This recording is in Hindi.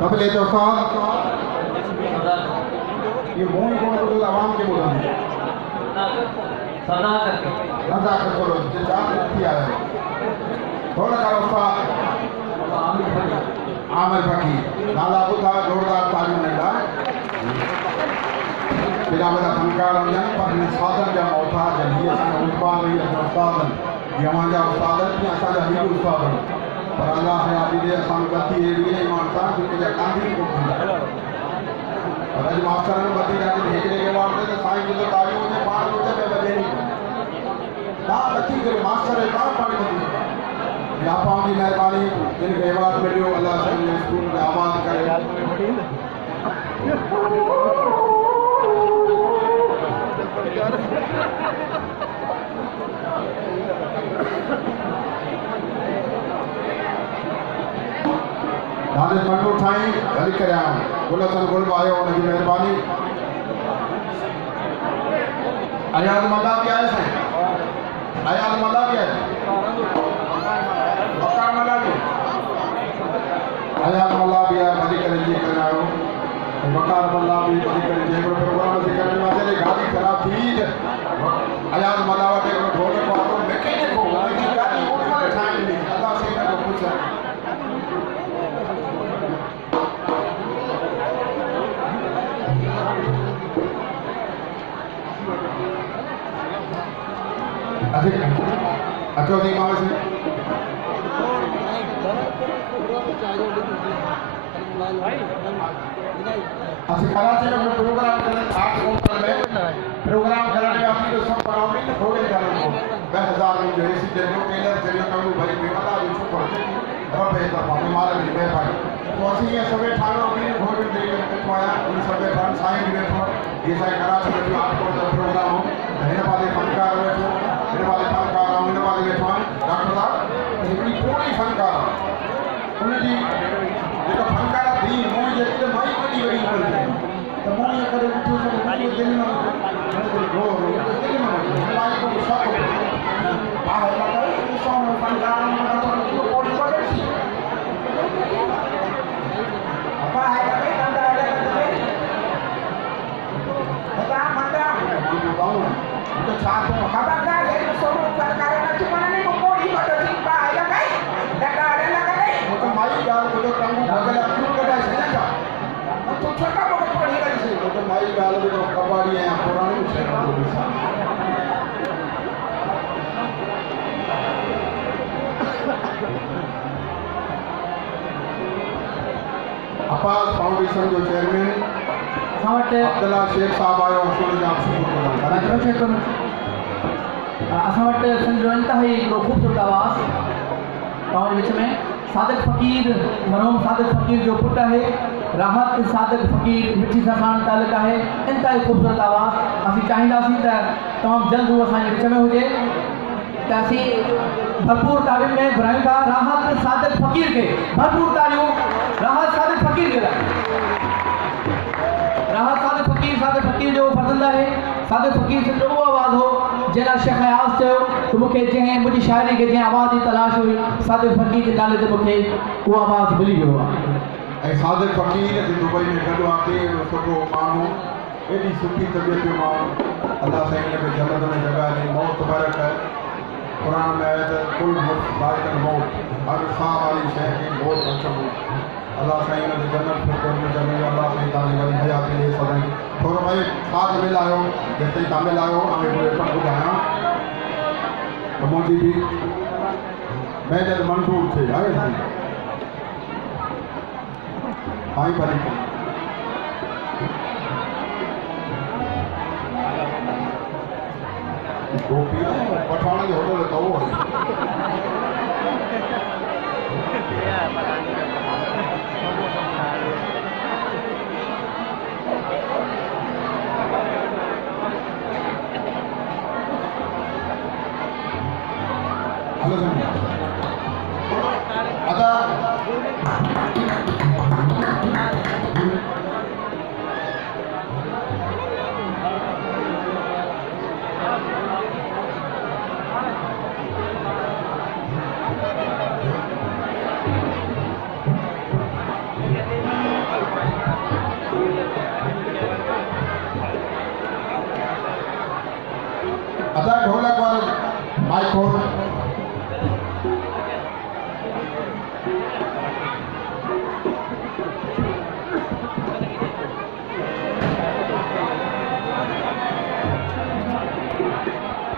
कबले तो ये मोहन को तो आवाम के बोला सदा करके रजा करो जान किया है थोड़ा का उस्ताद आमिर फकीर नाला बुधा जोरदार तालीम मिला बिना मेरा फनकार जन पर साधन जा मौता जलिए सन उस्ताद ये उस्ताद ये हमारा उस्ताद की आशा जली उस्ताद पर अल्लाह ने आदि दे संगति एरिया ईमान सा कि जा कांदी को और आज मास्टर ने बती जाके भेजने के बाद तो साईं जी तो तालियों में 5 बजे में बजे नहीं ना बच्ची के मास्टर है काम पानी में या पाऊंगी मेहरबानी इन व्यवहार में जो अल्लाह से स्कूल में आबाद करे दानिश मंटू ठाई भली करे गुलसन गुल आयो उनकी मेहरबानी अयाद मल्ला भी आए साईं अयाद मल्ला भी आए बकार मल्ला भी अयाद मल्ला भी आए भली करे जी करे आयो बकार मल्ला भी भली करे जे प्रोग्राम से करने वाले गाड़ी खराब थी अयाद मल्ला वाले को ढोल को ऑटो मैकेनिक को उनकी गाड़ी उन्होंने ठाई नहीं अल्लाह से को पूछा अच्छा नहीं मावे से असि कराची में प्रोग्राम करने खास होटल में प्रोग्राम करने में आपकी तो सब परामर्श में थोड़े जाने को 2000 में जो ऐसी जगह टेलर जरिए कभी भरी बेवला जो पहुंचे रब है तो हमें मारे में भाई तो असि ये सबे ठानो अपनी घोड़ में देके बिठवाया इन सबे ठान साईं भी बैठो ये साईं कराची में जो आपको प्रोग्राम हो रहने वाले फनकार बैठो रहने वाले फनकार रहने वाले बैठो डॉक्टर साहब हिकड़ी पूरी फनकार उनकी जेका फनकार दी मोई जेकी तो माई कडी वड़ी पड़े तो मोई करे उठो तो दिल में गो दिल में माई को शक बाहर लगा सो फनकार में तो पूरी पड़े सी apa hai kami anda ada kami beta manda bangun itu satu kabar dah itu semua karena cuma ni mengkori pada timpa ya kai dah ada nak kai itu mai gal itu kamu bagal aku kada saja itu छोटा बहुत पड़ी गई से तो mai gal itu कबाड़ी है पुरानी से अपास फाउंडेशन जो चेयरमैन अब्दुल्ला शेख साहब आयो उन्होंने आप शुरू असावट संजो इंतहाई हिकिड़ो ख़ूबसूरत आवाज़ तव्हां विच में सादिक फ़कीर मरहूम सादिक फ़कीर जो पुट है राहत सादिक फ़कीर मिठी सां साण तालुक है इंतहाई ख़ूबसूरत आवाज़ असीं चाहींदासीं त तमामु जल्द उहो असांजे विच में हुजे त असीं भरपूर तारीफ़ में घुरायूं था राहत सादिक फ़कीर के भरपूर तालियूं राहत सादिक फ़कीर के लाइ राहत सादिक फ़कीर जो फर्ज़ंद है सादिक फ़कीर से जो आवाज़ हो जेला शेख अयाज़ चयो तो मूंखे जंहिं मुंहिंजी शाइरी खे जंहिं आवाज़ जी तलाश हुई सादिक फ़कीर जे नाले ते मूंखे उहा आवाज़ मिली वियो आहे ऐं सादिक फ़कीर जे दुबई में गॾु आहे सुठो माण्हू एॾी सुठी तबियत जो माण्हू अल्लाह साईं हिन खे जन्नत में जॻह ॾिनी मौत बरक क़ुरान में आहे त कुल बाइकनि मौत हर साह वारी शइ खे मौत अचणो अल्लाह साईं हिन खे जन्नत फिरदौस में जॻह अल्लाह साईं तव्हांजी वरी हयाती ॾे सदाईं थोरो भाई साथ मिलायो जेसिताईं तव्हां मिलायो हाणे पूरे पण ॿुधायां त मुंहिंजी बि महिनत मंज़ूर थिए आहे आई भली टोपी पठाण जो होटल तो वो है ada ढोलक वारो माइक खोल